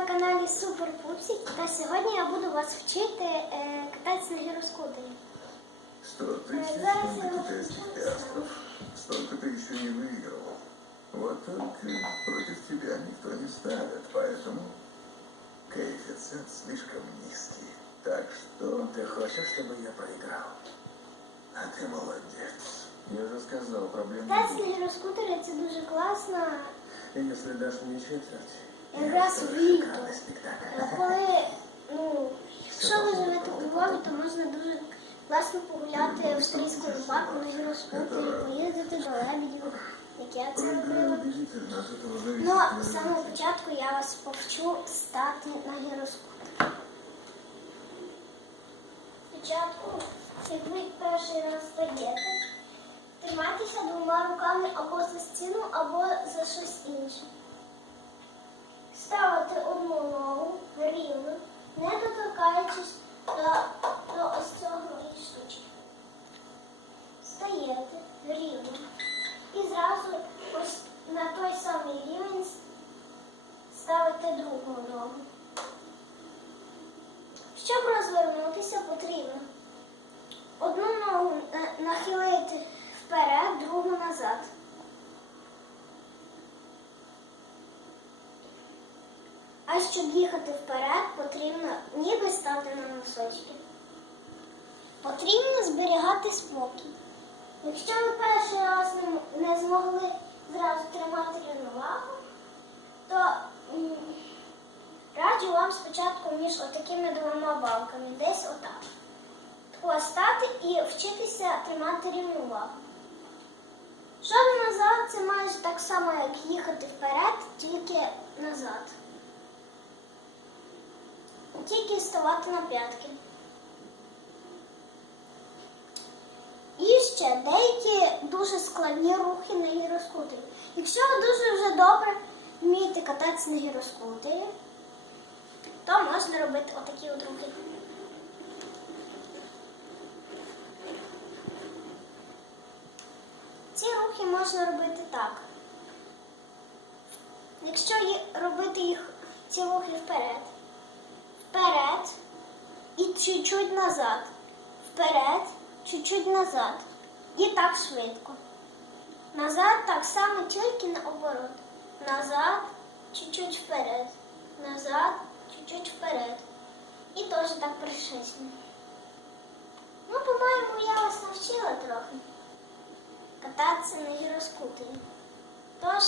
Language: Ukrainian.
на каналі Супер Пупсик та сьогодні я буду вас вчити е, кататися на гіроскутері. Сто тысяч Зараз я китайских вам пиастров. Столько ты еще не выиграл. Вот только против тебя никто не ставит, поэтому коэффициент слишком низкий. Так что Ты хочешь, чтобы я проиграл? а ты молодец. Я уже сказал, проблем не Кататися будет. на гіроскутері це дуже класно. И если дашь мне четверть, Якраз. Е, Коли, ну, якщо ви живете у Львові, то можна дуже класно погуляти в австрійському парку на гіроскутері, поїздити до лебедів, як я це робила. Ну, з самого початку я вас повчу стати на гіроскутер. Спочатку, як ви перший раз стаєте, тримайтеся двома руками або за стіну, або за щось інше. Ставите одну ногу рівно, не доторкаючись до, до ось цього штучки. Стаєте рівно. І зразу ось на той самий рівень ставите другу ногу. Щоб розвернутися, потрібно одну ногу нахилити вперед, другу назад. А щоб їхати вперед, потрібно ніби стати на носочки. Потрібно зберігати спокій. Якщо ви перший раз не, змогли зразу тримати рівновагу, то раджу вам спочатку між отакими двома балками, десь отак. Тако і вчитися тримати рівновагу. Щоб назад, це майже так само, як їхати вперед, тільки назад. Тільки ставати на п'ятки. І ще деякі дуже складні рухи на гіроскутері. Якщо ви дуже вже добре вмієте кататися на гіроскутері, то можна робити отакі от рухи. Ці рухи можна робити так. Якщо робити їх ці рухи вперед, чуть-чуть назад, вперед, чуть-чуть назад. І так швидко. Назад так само, тільки наоборот. Назад, чуть-чуть вперед. Назад, чуть-чуть вперед. І теж так пришвидшено. Ну, по-моєму, я вас навчила трохи кататися на гіроскутері. Тож,